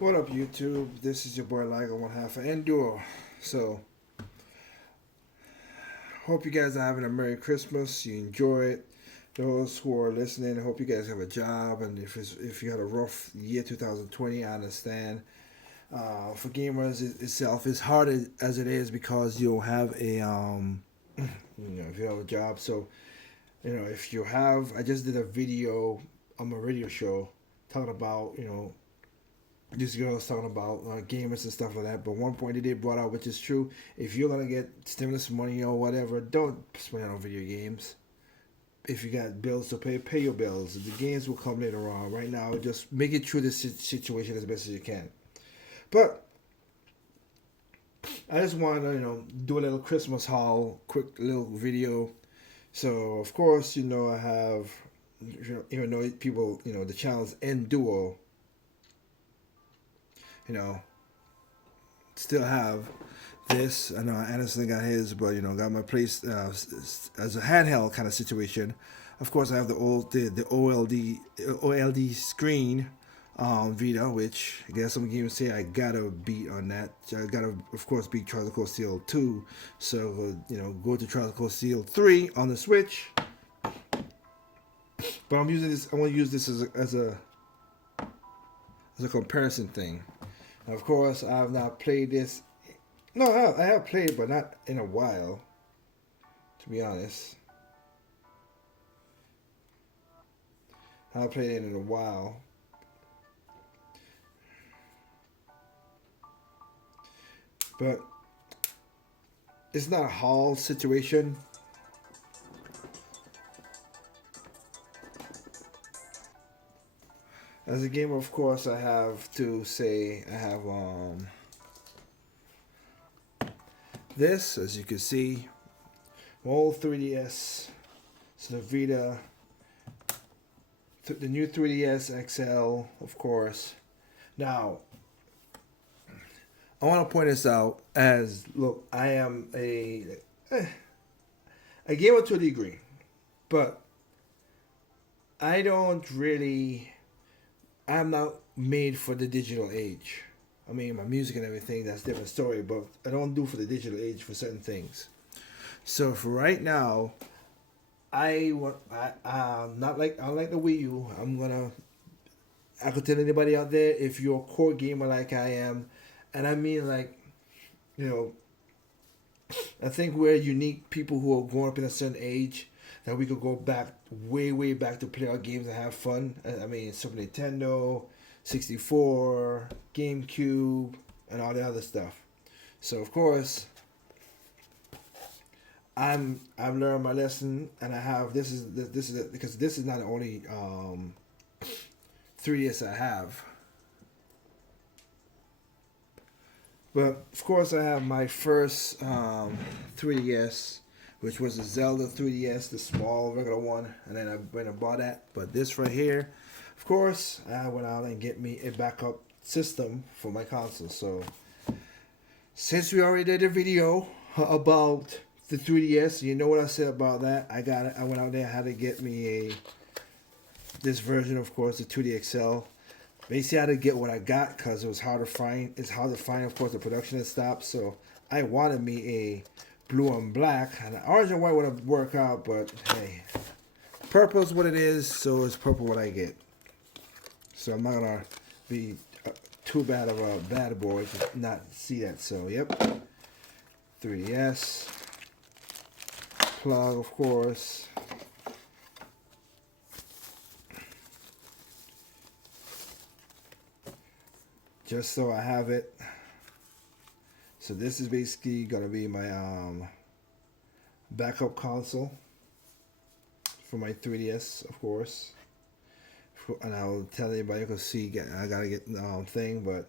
What up, YouTube? This is your boy Ligo, one half of Enduro. So, hope you guys are having a Merry Christmas. You enjoy it. Those who are listening, I hope you guys have a job. And if you had a rough year 2020, I understand. For gamers itself, it's hard as it is because you don't have a if you have a job. So, if you have, I just did a video on my radio show talking about this girl was talking about gamers and stuff like that. But one point they did brought out, which is true, if you're gonna get stimulus money or whatever, don't spend it on video games. If you got bills to pay your bills. The games will come later on. Right now, just make it through the situation as best as you can. But I just want to do a little Christmas haul, quick little video. So of course I have even though people the channel's Enduro, you know still have this. I know Anderson got his, but got my place as a handheld kind of situation. Of course, I have the OLD screen Vita, which I guess some gamers say I gotta beat on that. I gotta, of course, beat Tropical Steel 2. So go to Tropical Steel 3 on the Switch. But I'm using this. I want to use this as a comparison thing. And of course, I have not played this. No, I have played, but not in a while. To be honest, I haven't played it in a while. But it's not a haul situation. As a gamer, of course, I have to say I have this, as you can see, my old 3DS, so the Vita, the new 3DS XL, of course. Now, I want to point this out as, look, I am a gamer to a degree, but I don't really, I'm not made for the digital age. I mean, my music and everything, that's a different story, but I don't do for the digital age for certain things. So for right now, not like unlike the Wii U. I could tell anybody out there, if you're a core gamer like I am, and I mean like, you know, I think we're unique people who are growing up in a certain age that we could go back way back to play our games and have fun. I mean, Super Nintendo, 64, GameCube, and all the other stuff. So of course, I've learned my lesson, and I have because this is not the only 3DS I have. But of course, I have my first 3DS, which was the Zelda 3DS, the small regular one, and then I went and bought that. But this right here, of course, I went out and get me a backup system for my console. So since we already did a video about the 3DS, you know what I said about that. I got it. I went out there, had to get me this version, of course, the 2D XL. Basically, I had to get what I got because it was hard to find. It's hard to find, of course, the production has stopped. So I wanted me a blue and black, and orange and white would have worked out, but hey, purple is what it is, so it's purple what I get. So I'm not gonna be too bad of a bad boy to not see that. So yep, 3DS plug, of course. Just so I have it. So this is basically gonna be my backup console for my 3DS, of course. And I'll tell anybody who can see. I gotta get thing, but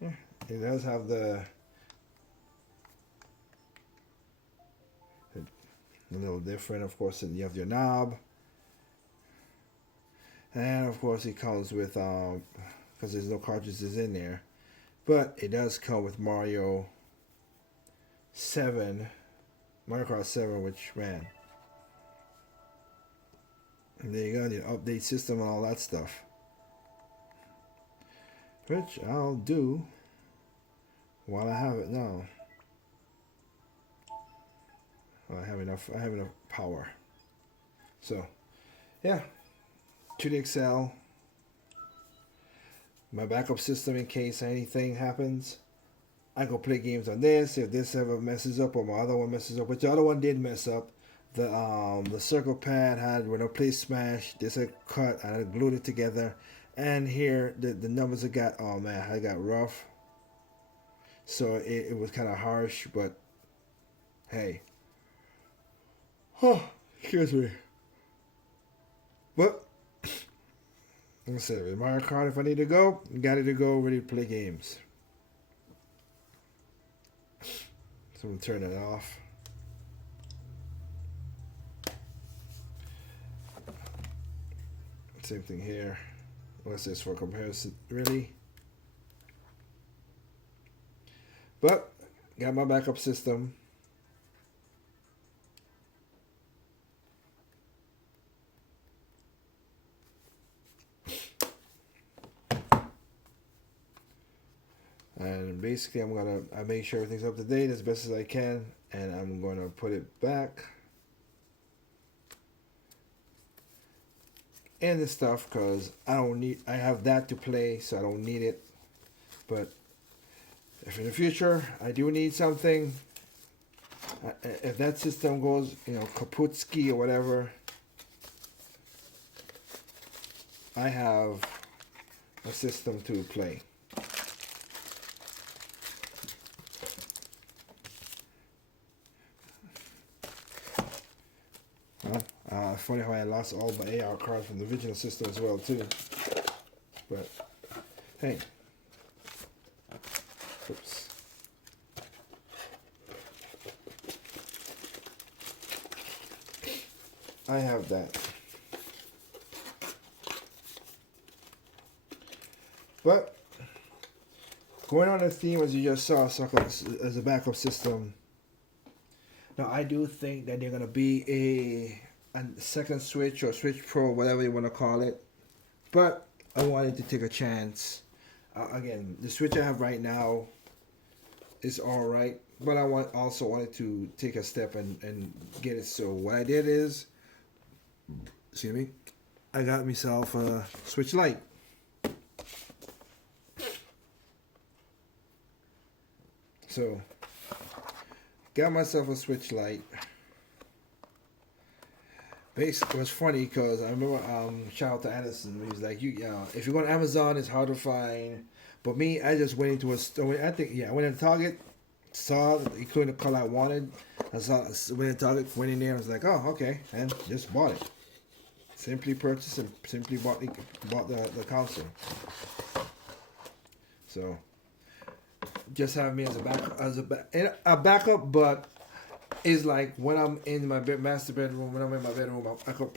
yeah, it does have a little different. Of course, you have your knob. And of course it comes with, because there's no cartridges in there, but it does come with Mario Kart 7, which, man, There you go, the update system and all that stuff. Which I'll do while I have it now. Well, I have enough power. So yeah, to the Excel. My backup system in case anything happens. I go play games on this. If this ever messes up or my other one messes up, which the other one did mess up. The circle pad had when I play Smash, this had cut and I glued it together. And here the numbers I got, oh man, I got rough. So it was kind of harsh, but hey. Oh, excuse me. But like I said, with Mario Kart, if I need to go, got it to go, ready to play games. So I'm gonna turn it off. Same thing here. What's this for comparison? Really? But got my backup system. And basically I make sure everything's up to date as best as I can, and I'm gonna put it back in the stuff because I have that to play, so I don't need it. But if in the future I do need something, if that system goes, kaputski or whatever, I have a system to play. Funny how I lost all my AR cards from the original system as well too. But hey, oops. I have that. But going on the theme as you just saw, as a backup system. Now I do think that they're gonna be a second Switch or Switch Pro, whatever you want to call it. But I wanted to take a chance. Again, the Switch I have right now is alright, but I also wanted to take a step and get it. So what I did is, excuse me, I got myself a Switch Lite. So got myself a Switch Lite. Basically, it was funny because I remember, shout out to Anderson. He was like, if you go on Amazon, it's hard to find. But me, I just went into a store. I went into Target, saw including the color I wanted. Went into Target, went in there, and was like, oh, okay, and just bought it. Simply purchased and simply bought the console. So, just have me as a backup, but. Is like when I'm in my master bedroom, when I'm in my bedroom,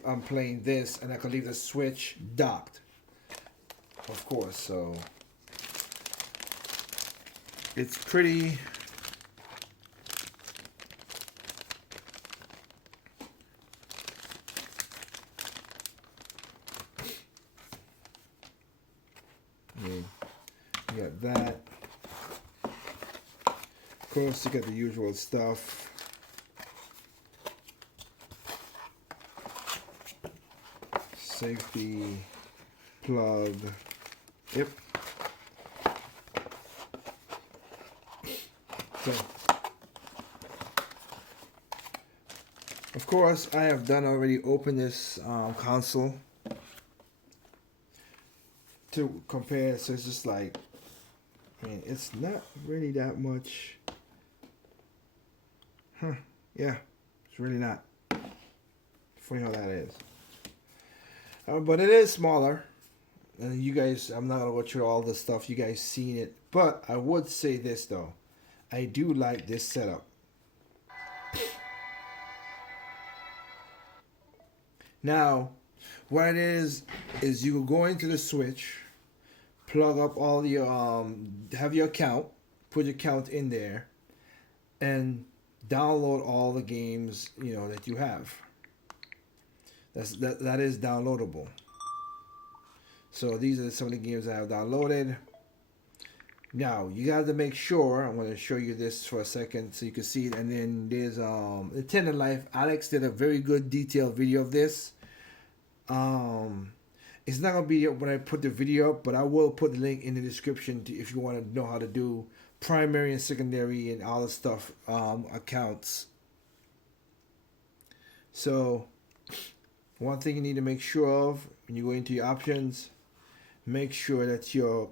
I'm playing this, and I can leave the Switch docked, of course. So it's pretty. You got that. Of course, you got the usual stuff. Safety plug. Yep. So, of course, I have already opened this console to compare. So it's just like, it's not really that much. Yeah, it's really not. Funny how that is. But it is smaller. And you guys, I'm not going to go through all the stuff. You guys seen it. But I would say this, though. I do like this setup. Now, what it is you will go into the Switch, plug up all your, have your account, put your account in there, and download all the games, that you have. That is downloadable. So these are some of the games I have downloaded. Now you got to make sure. I'm going to show you this for a second so you can see it. And then there's Nintendo Life. Alex did a very good detailed video of this. Um, it's not gonna be when I put the video up, but I will put the link in the description if you want to know how to do primary and secondary and all the stuff accounts. So one thing you need to make sure of when you go into your options, make sure that you're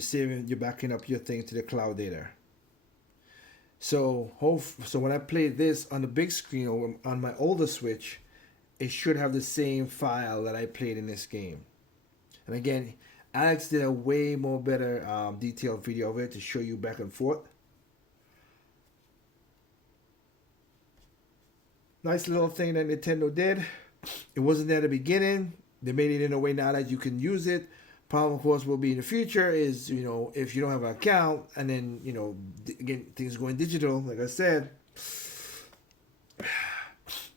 saving, you're backing up your thing to the cloud data. So when I play this on the big screen or on my older Switch, it should have the same file that I played in this game. And again, Alex did a way more better detailed video of it to show you back and forth. Nice little thing that Nintendo did. It wasn't there at the beginning. They made it in a way now that you can use it. Problem, of course, will be in the future is, if you don't have an account and then, again, things going digital, like I said,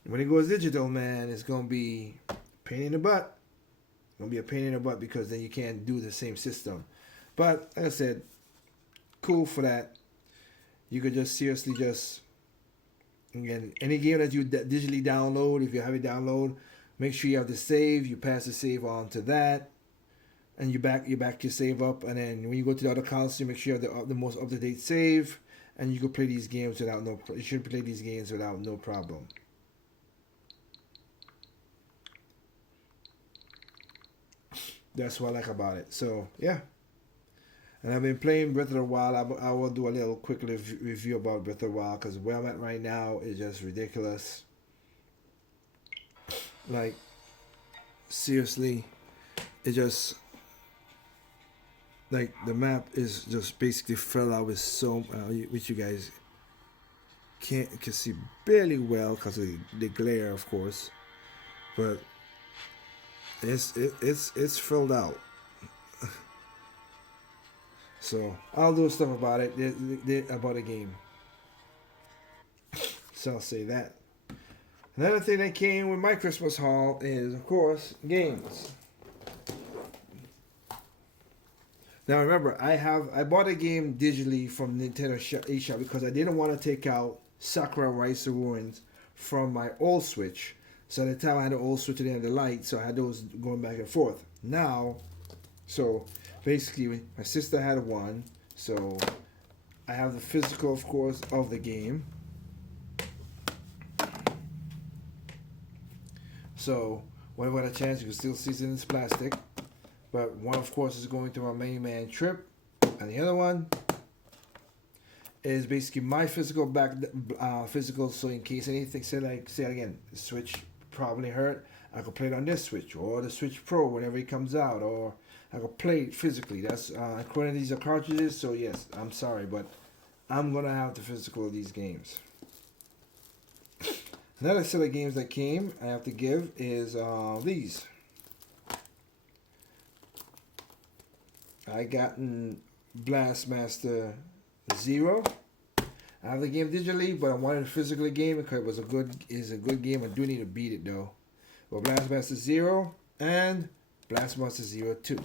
when it goes digital, man, it's going to be a pain in the butt. It's going to be a pain in the butt because then you can't do the same system. But, like I said, cool for that. You could just seriously again, any game that you digitally download, if you have it download, make sure you have the save. You pass the save on to that. And you back your save up. And then when you go to the other console, make sure you have the most up-to-date save. And you can play these games you should play these games without no problem. That's what I like about it. So, yeah. And I've been playing Breath of the Wild. I will do a little quick review about Breath of the Wild because where I'm at right now is just ridiculous. Like, seriously, it just, like, the map is just basically filled out with which you guys can see barely well because of the glare, of course. But it's filled out. So I'll do stuff about it, about the game. So I'll say that. Another thing that came with my Christmas haul is, of course, games. Now remember, I bought a game digitally from Nintendo eShop because I didn't want to take out Sakura Rise of Ruins from my old Switch. So at the time I had an old Switch and then the light, so I had those going back and forth. Now, so basically my sister had one, so I have the physical, of course, of the game. So whenever I get a chance, you can still see it in this plastic. But one, of course, is going to my main man trip, and the other one is basically my physical physical. So in case anything, say again, the Switch probably hurt, I could play it on this Switch or the Switch Pro whenever it comes out, or I could play it physically. That's according to these are cartridges. So yes, I'm sorry, but I'm gonna have the physical of these games. Another set of games that came, I have to give is these. I gotten Blastmaster Zero. I have the game digitally, but I wanted a physical game because it was a good game. I do need to beat it though. But Blastmaster Zero and Blastmaster Zero 2.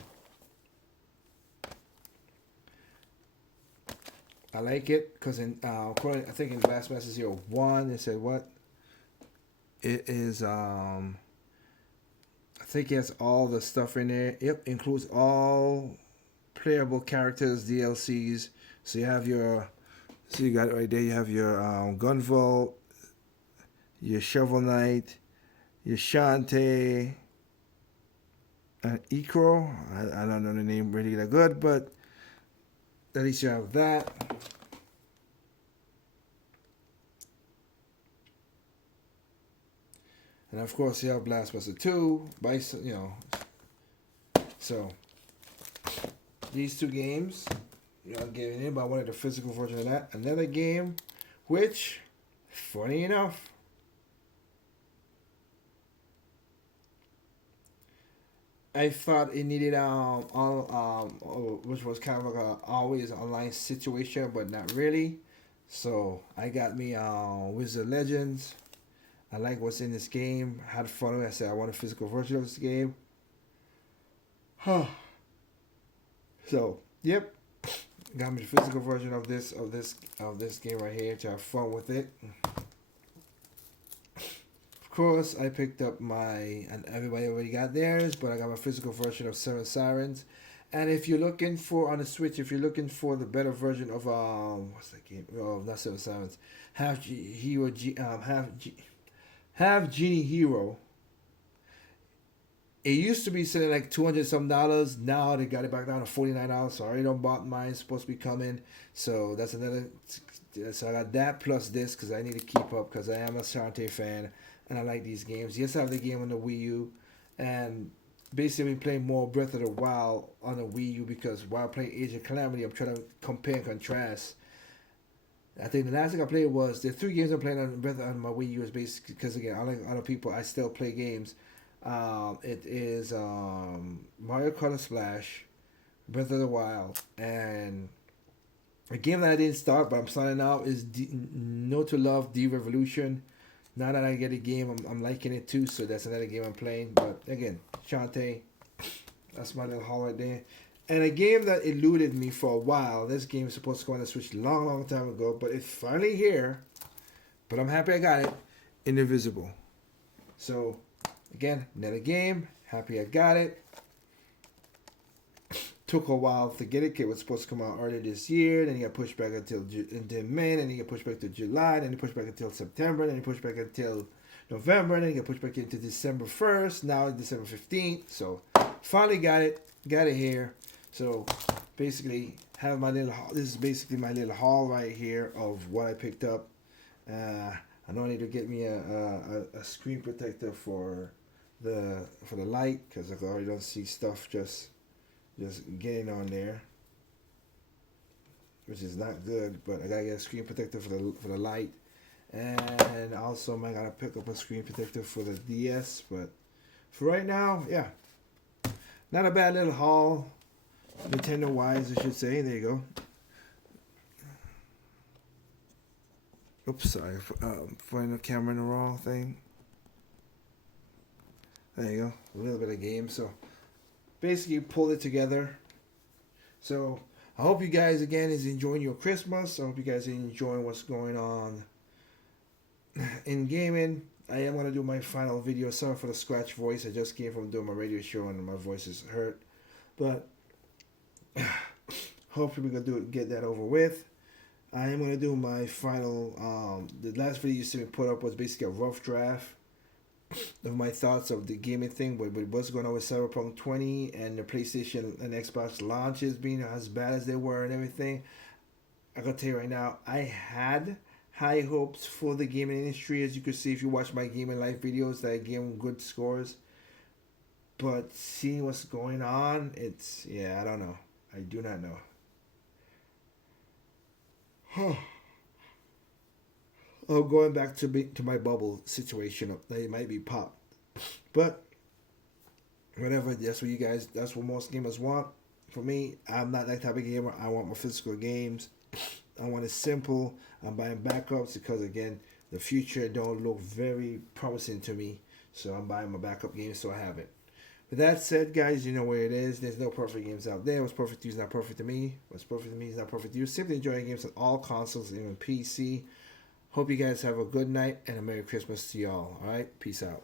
I like it because I think in Blastmaster Zero 1 it said what? It is I think it has all the stuff in there. It includes all playable characters, DLCs. So you have you got it right there. You have your Gun Vault, your Shovel Knight, your Shantae, and Ikro. I don't know the name really that good, but at least you have that. And of course you have Blastmaster 2, Bison, So these two games, I'm giving in, but I wanted the physical version of that. Another game, which, funny enough, I thought it needed which was kind of like a always online situation, but not really. So I got me Wizard Legends. I like what's in this game. Had fun with it. I said I want a physical version of this game. So, yep. Got me the physical version of this game right here to have fun with it. Of course, I picked up and everybody already got theirs, but I got my physical version of Seven Sirens. And if you're looking for on the Switch, if you're looking for the better version of what's that game? Oh, not Seven Sirens. Half Genie Hero. It used to be selling like $200 some. Now they got it back down to $49. So I already don't bought mine. It's supposed to be coming. So that's another. So I got that plus this because I need to keep up because I am a Shantae fan and I like these games. Yes, I have the game on the Wii U, and basically I've been playing more Breath of the Wild on the Wii U because while playing Age of Calamity, I'm trying to compare and contrast. I think the last thing I played was the 3 games I'm playing on Breath on my Wii U is basically because again, unlike other people, I still play games. It is Mario Kart Splash, Breath of the Wild, and a game that I didn't start but I'm starting now is No to Love D Revolution. Now that I get a game, I'm liking it too, so that's another game I'm playing. But again, Shantae, that's my little haul right there. And a game that eluded me for a while. This game is supposed to come on the Switch long time ago, but it's finally here. But I'm happy I got it. Indivisible. So again, another game. Happy I got it. Took a while to get it. It was supposed to come out earlier this year. Then it got pushed back until May. Then it got pushed back to July. Then it pushed back until September. Then it pushed back until November. Then it got pushed back into December 1st. Now it's December 15th. So finally got it. Got it here. So basically, have my little. This is basically my little haul right here of what I picked up. I know I need to get me a screen protector for the light because I already don't see stuff just getting on there, which is not good. But I gotta get a screen protector for the light, and also I gotta pick up a screen protector for the DS. But for right now, yeah, not a bad little haul, Nintendo wise, I should say. There you go. Oops, sorry, putting the camera in the wrong thing. There you go, a little bit of game. So basically pulled it together. So I hope you guys again is enjoying your Christmas. I hope you guys are enjoying what's going on in gaming. I am gonna do my final video. Sorry for the scratch voice. I just came from doing my radio show and my voice is hurt. But hopefully we're gonna get that over with. I am gonna do my final. The last video you see me put up was basically a rough draft of my thoughts of the gaming thing, but what's going on with Cyberpunk 20 and the PlayStation and Xbox launches being as bad as they were and everything. I gotta tell you right now, I had high hopes for the gaming industry. As you can see if you watch my gaming life videos, that I gave them good scores. But seeing what's going on, I don't know. I do not know. Oh, going back to my bubble situation, they might be popped, but whatever. That's what you guys. That's what most gamers want. For me, I'm not that type of gamer. I want my physical games. I want it simple. I'm buying backups because again, the future don't look very promising to me. So I'm buying my backup games so I have it. With that said, guys, you know where it is. There's no perfect games out there. What's perfect to you is not perfect to me. What's perfect to me is not perfect to you. Simply enjoying games on all consoles, even PC. Hope you guys have a good night and a Merry Christmas to y'all. All right? Peace out.